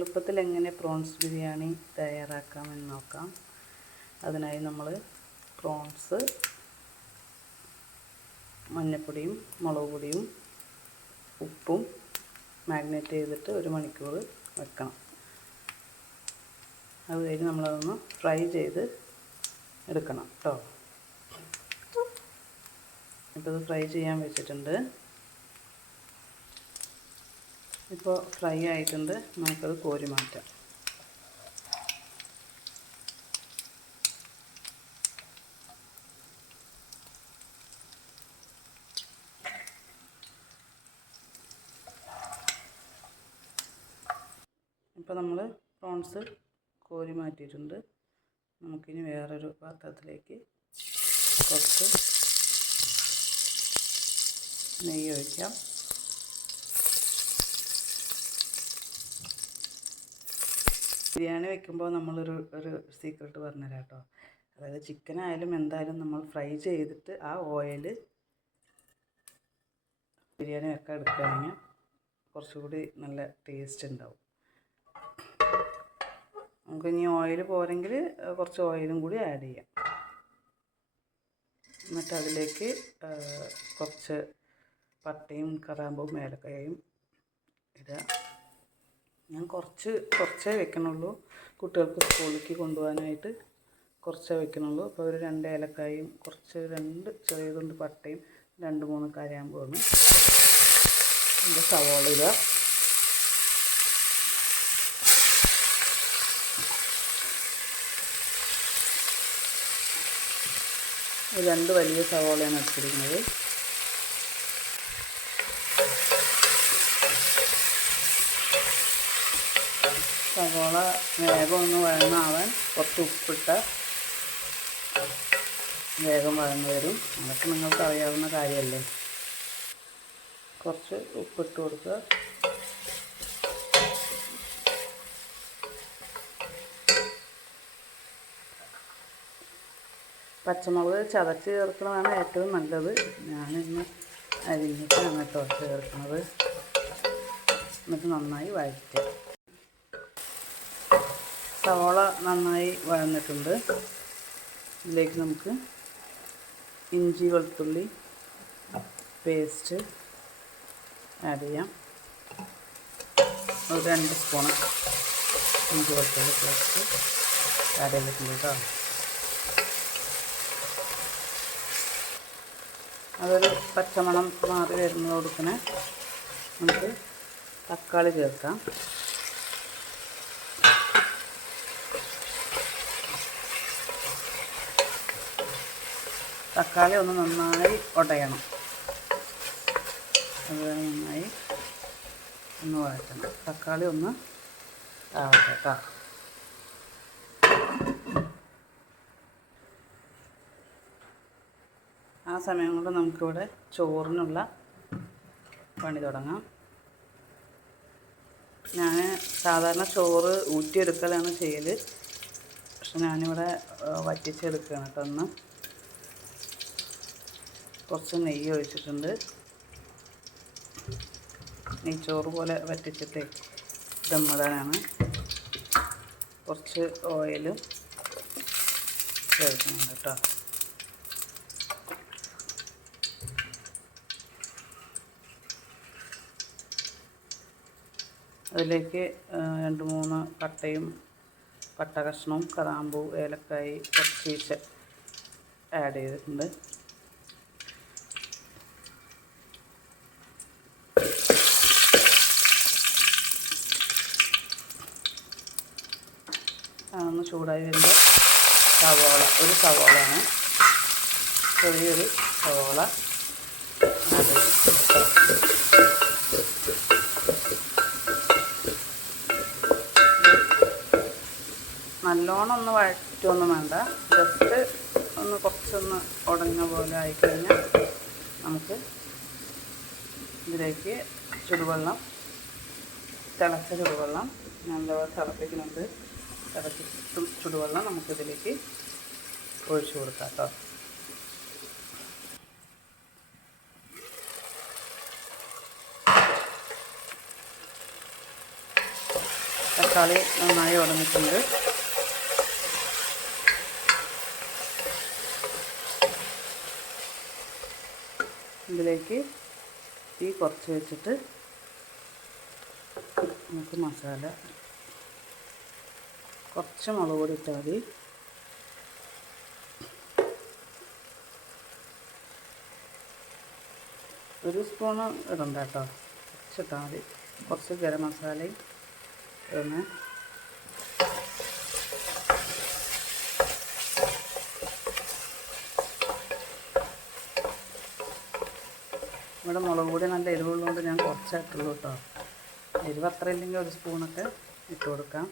എളുപ്പത്തിൽ എങ്ങനെ പ്രോൺസ് ബിരിയാണി തയ്യാറാക്കാമെന്ന് നോക്കാം. അതിനായി നമ്മൾ പ്രോൺസ് മഞ്ഞൾപ്പൊടിയും മുളക് പൊടിയും ഉപ്പും മാഗ്നേറ്റ് ചെയ്തിട്ട് 1 മണിക്കൂർ വെക്കണം. അത് കഴിഞ്ഞ് നമ്മളതൊന്ന് ഫ്രൈ ചെയ്ത് എടുക്കണം കേട്ടോ. ഇപ്പോൾ ഇത് ഫ്രൈ ചെയ്യാൻ വെച്ചിട്ടുണ്ട്. ഇപ്പോൾ ഫ്രൈ ആയിട്ടുണ്ട്. നമുക്കത് കോരി മാറ്റാം. ഇപ്പോൾ നമ്മൾ പ്രോൺസ് കോരി മാറ്റിയിട്ടുണ്ട്. നമുക്കിനി വേറൊരു പാത്രത്തിലേക്ക് കുറച്ച് നെയ്യ് ഒഴിക്കാം. ബിരിയാണി വെക്കുമ്പോൾ നമ്മളൊരു സീക്രട്ട് പറഞ്ഞുതരാം കേട്ടോ. അതായത് ചിക്കനായാലും എന്തായാലും നമ്മൾ ഫ്രൈ ചെയ്തിട്ട് ആ ഓയിൽ ബിരിയാണി വെക്കാൻ എടുക്കുകയാണെങ്കിൽ കുറച്ചുകൂടി നല്ല ടേസ്റ്റ് ഉണ്ടാവും. നമുക്കിനി ഓയിൽ പോരെങ്കിൽ കുറച്ച് ഓയിലും കൂടി ആഡ് ചെയ്യാം. എന്നിട്ട് അതിലേക്ക് കുറച്ച് പട്ടയും കറാമ്പും ഏലക്കായും ഇടുക. ഞാൻ കുറച്ചേ വെക്കണുള്ളൂ. കുട്ടികൾക്ക് സ്കൂളിലേക്ക് കൊണ്ടുപോകാനായിട്ട് കുറച്ചേ വെക്കണുള്ളൂ. അപ്പോൾ ഒരു 2 ഏലക്കായും കുറച്ച് 2 ചെറിയ തുണ്ട് പട്ടയും 2-3 കറാമ്പുമാണ്. എൻ്റെ സവാള ഇടുക. ഒരു 2 വലിയ സവാളയാണ് എടുത്തിരിക്കുന്നത്. സവാള വേഗം ഒന്ന് വഴന്നാവാൻ കുറച്ച് ഉപ്പിട്ട വേഗം വഴന്ന് വരും. അതൊക്കെ നിങ്ങൾക്ക് അറിയാവുന്ന കാര്യമല്ലേ. കുറച്ച് ഉപ്പിട്ട് കൊടുക്കുക. പച്ചമുളക് ചതച്ച് ചേർക്കുന്നതാണ് ഏറ്റവും നല്ലത്. ഞാനിന്ന് അരിഞ്ഞിട്ടാണ് കേട്ടോ ചേർക്കുന്നത്. എന്നിട്ട് നന്നായി വഴറ്റുക. സവാള നന്നായി വഴന്നിട്ടുണ്ട്. ഇതിലേക്ക് നമുക്ക് ഇഞ്ചി വെളുത്തുള്ളി പേസ്റ്റ് ആഡ് ചെയ്യാം. ഒരു 2 സ്പൂണ് ഇഞ്ചി വെളുത്തുള്ളി പേസ്റ്റ് ആഡ് ചെയ്തിട്ടുണ്ട് കേട്ടോ. അതൊരു പച്ചമണം മാറി വരുന്നതോടുക്കനെ നമുക്ക് തക്കാളി ചേർക്കാം. തക്കാളി ഒന്ന് നന്നായി ഉടയണം. അത് നന്നായി ഒന്ന് വഴറ്റണം. തക്കാളി ഒന്ന് ആവട്ടെ കേട്ടോ. ആ സമയം കൊണ്ട് നമുക്കിവിടെ ചോറിനുള്ള പണി തുടങ്ങാം. ഞാൻ സാധാരണ ചോറ് ഊറ്റിയെടുക്കലാണ് ചെയ്യൽ. പക്ഷെ ഞാനിവിടെ വറ്റിച്ചെടുക്കുകയാണ് കേട്ടോ. ഒന്ന് കുറച്ച് നെയ്യ് ഒഴിച്ചിട്ടുണ്ട്. നെയ്ച്ചോറ് പോലെ വറ്റിച്ചിട്ട് ദമ്മിടാനാണ്. കുറച്ച് ഓയിലും ചേർക്കുന്നുണ്ട് കേട്ടോ. അതിലേക്ക് 2-3 പട്ടയും പട്ട കഷ്ണവും കറാമ്പൂ ഏലക്കായി കുറച്ച് ആഡ് ചെയ്തിട്ടുണ്ട്. ഒന്ന് ചൂടായി വരുമ്പോൾ ഒരു സവാളയാണ്, ചെറിയൊരു സവാള ആഡ് നല്ലോണം ഒന്ന് വഴറ്റൊന്നും വേണ്ട. ജസ്റ്റ് ഒന്ന് കുറച്ചൊന്ന് ഉടഞ്ഞ പോലെ ആയിക്കഴിഞ്ഞാൽ നമുക്ക് ഇതിലേക്ക് ചുടുവെള്ളം, തിളച്ച ചുടുവെള്ളം നല്ലപോലെ തിളപ്പിക്കുന്നുണ്ട്. തിളച്ച ചുടുവെള്ളം നമുക്കിതിലേക്ക് ഒഴിച്ചു കൊടുക്കാം കേട്ടോ. തക്കാളി നന്നായി ഉടഞ്ഞിട്ടുണ്ട്. ഇതിലേക്ക് തീ കുറച്ച് വെച്ചിട്ട് നമുക്ക് മസാല കുറച്ച് മുളക് പൊടി ഇട്ടാൽ മതി. ഒരു സ്പൂണ് ഇടണ്ട കേട്ടോ, കുറച്ചിട്ടാൽ മതി. കുറച്ച് ഗരം മസാലയും ഇടുന്ന. ഇവിടെ മുളക് പൊടി നല്ല എരിവുള്ളതുകൊണ്ട് ഞാൻ കുറച്ചായിട്ടുള്ളൂ കേട്ടോ. എരിവ് അത്ര ഇല്ലെങ്കിൽ ഒരു സ്പൂണൊക്കെ ഇട്ട് കൊടുക്കാം.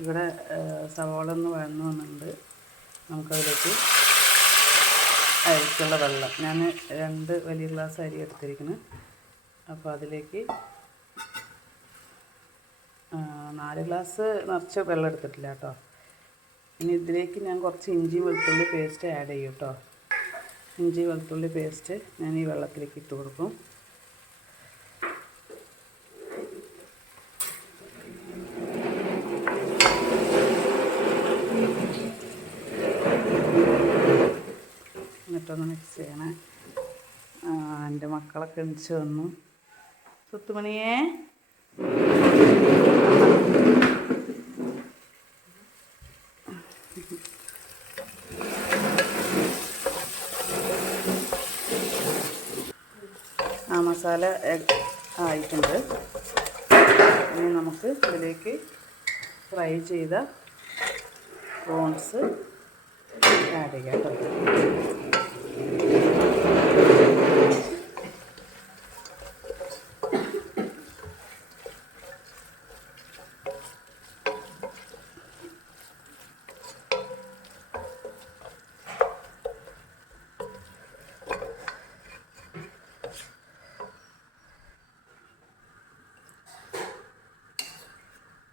ഇവിടെ സവാള ഒന്ന് വഴന്നു വന്നിട്ടുണ്ട്. നമുക്കതിലേക്ക് അരിക്കുള്ള വെള്ളം, ഞാൻ 2 വലിയ ഗ്ലാസ് അരി എടുത്തിരിക്കുന്നു. അപ്പോൾ അതിലേക്ക് 4 ഗ്ലാസ് നിറച്ച് വെള്ളം എടുത്തിട്ടില്ല കേട്ടോ. ഇനി ഇതിലേക്ക് ഞാൻ കുറച്ച് ഇഞ്ചി വെളുത്തുള്ളി പേസ്റ്റ് ആഡ് ചെയ്യും കേട്ടോ. ഇഞ്ചി വെളുത്തുള്ളി പേസ്റ്റ് ഞാൻ ഈ വെള്ളത്തിലേക്ക് ഇട്ട് കൊടുക്കും. എന്നിട്ടൊന്ന് മിക്സ് ചെയ്യണേ. എൻ്റെ മക്കളൊക്കെ എണിച്ച് വന്നു. സുത്തുമണിയേ, മസാല ആയിട്ടുണ്ട്. ഇനി നമുക്ക് ഇതിലേക്ക് ഫ്രൈ ചെയ്ത പ്രോൺസ് ആഡ് ചെയ്യാം കേട്ടോ.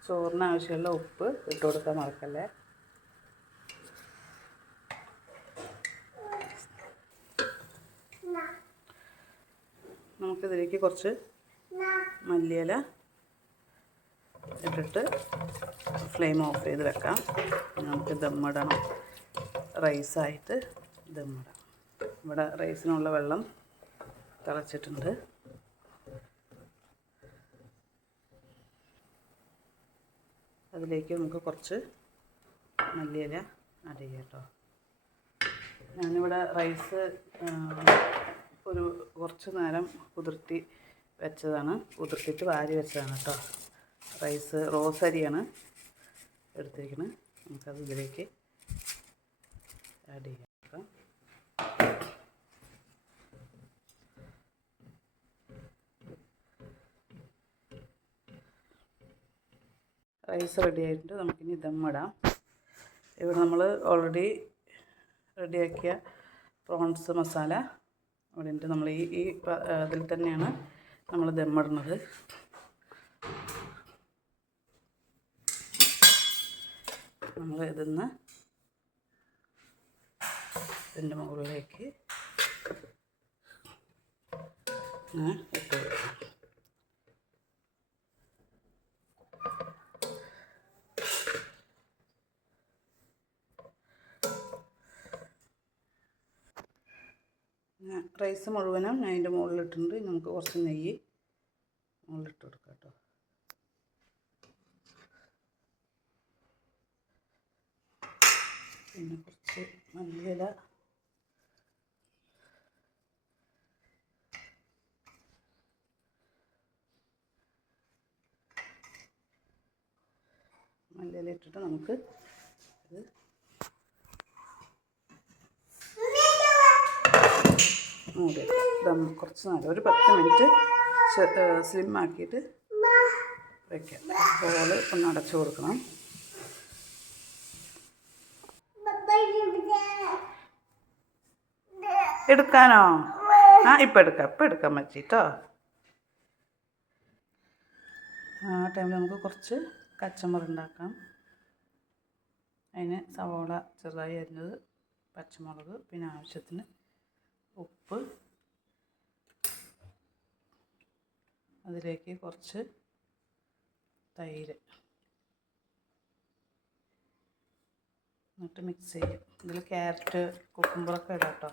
ചോറിന് ആവശ്യമുള്ള ഉപ്പ് ഇട്ട് കൊടുക്കാൻ മറക്കല്ലേ. നമുക്കിതിലേക്ക് കുറച്ച് മല്ലിയില ഇട്ടിട്ട് ഫ്ലെയിം ഓഫ് ചെയ്ത് വെക്കാം. നമുക്ക് ദമ്മിടണം. റൈസായിട്ട് ദമ്മിടാം. ഇവിടെ റൈസിനുള്ള വെള്ളം തിളച്ചിട്ടുണ്ട്. അതിലേക്ക് നമുക്ക് കുറച്ച് മല്ലിയില ആഡ് ചെയ്യാം കേട്ടോ. ഞാനിവിടെ റൈസ് ഒരു കുറച്ച് നേരം കുതിർത്തി വെച്ചതാണ്, കുതിർത്തിട്ട് വാരി വെച്ചതാണ് കേട്ടോ. റൈസ് റോസ് അരിയാണ് എടുത്തിരിക്കുന്നത്. നമുക്കത് ഇതിലേക്ക് ആഡ് ചെയ്യാം കേട്ടോ. റൈസ് റെഡി ആയിട്ടുണ്ട്. നമുക്കിനി ദമ്മിടാം. ഇവിടെ നമ്മൾ ഓൾറെഡി റെഡിയാക്കിയ പ്രോൺസ് മസാല ഇവിടെ ഉണ്ട്. നമ്മൾ ഈ അതിൽ തന്നെയാണ് നമ്മൾ ദമ്മിടുന്നത്. നമ്മൾ ഇതിന്ന് ഇതിൻ്റെ മുകളിലേക്ക് ഇട്ട് കൊടുക്കാം. റൈസ് മുഴുവനും ഞാൻ അതിൻ്റെ മുകളിലിട്ടുണ്ട്. നമുക്ക് കുറച്ച് നെയ്യ് മുകളിലിട്ട് കൊടുക്കാം കേട്ടോ. പിന്നെ കുറച്ച് മല്ലിയില, ഇട്ടിട്ട് നമുക്ക് ഇത് മൂടി ദം കുറച്ച് നേരം ഒരു 10 മിനിറ്റ് സ്ലിം ആക്കിയിട്ട് വയ്ക്കാം. ബോൾ ഒന്ന് അടച്ചു കൊടുക്കണം. എടുക്കാനോ? ഇപ്പം എടുക്കാൻ പറ്റിട്ടോ. ആ ടൈമിൽ നമുക്ക് കുറച്ച് കച്ചമ്പറ് ഉണ്ടാക്കാം. അതിന് സവോള ചെറുതായി അരിഞ്ഞത്, പച്ചമുളക്, പിന്നെ ആവശ്യത്തിന് ഉപ്പ്, അതിലേക്ക് കുറച്ച് തൈര്, എന്നിട്ട് മിക്സ് ചെയ്യും. ഇതിൽ ക്യാരറ്റ്, കുക്കുംബറൊക്കെ ഇടാം കേട്ടോ.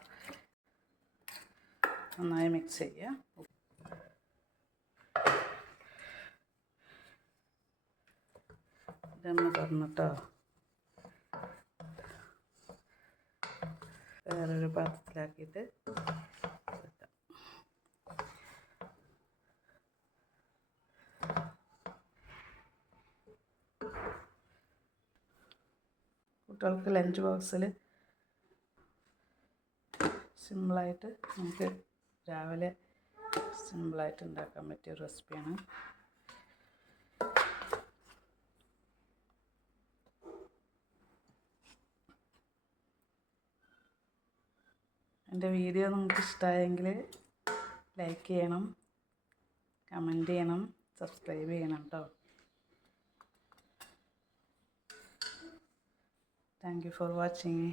നന്നായി മിക്സ് ചെയ്യുക. ഇതൊന്ന് തുറന്നിട്ടോ വേറൊരു പാത്രത്തിലാക്കിയിട്ട് വെക്കാം. കുട്ടികൾക്ക് ലഞ്ച് ബോക്സിൽ സിമ്പിളായിട്ട് നമുക്ക് രാവിലെ സിമ്പിളായിട്ട് ഉണ്ടാക്കാൻ പറ്റിയ റെസിപ്പിയാണ്. എൻ്റെ വീഡിയോ നിങ്ങൾക്ക് ഇഷ്ടമായെങ്കിൽ ലൈക്ക് ചെയ്യണം, കമൻറ്റ് ചെയ്യണം, സബ്സ്ക്രൈബ് ചെയ്യണം കേട്ടോ. Thank you for watching.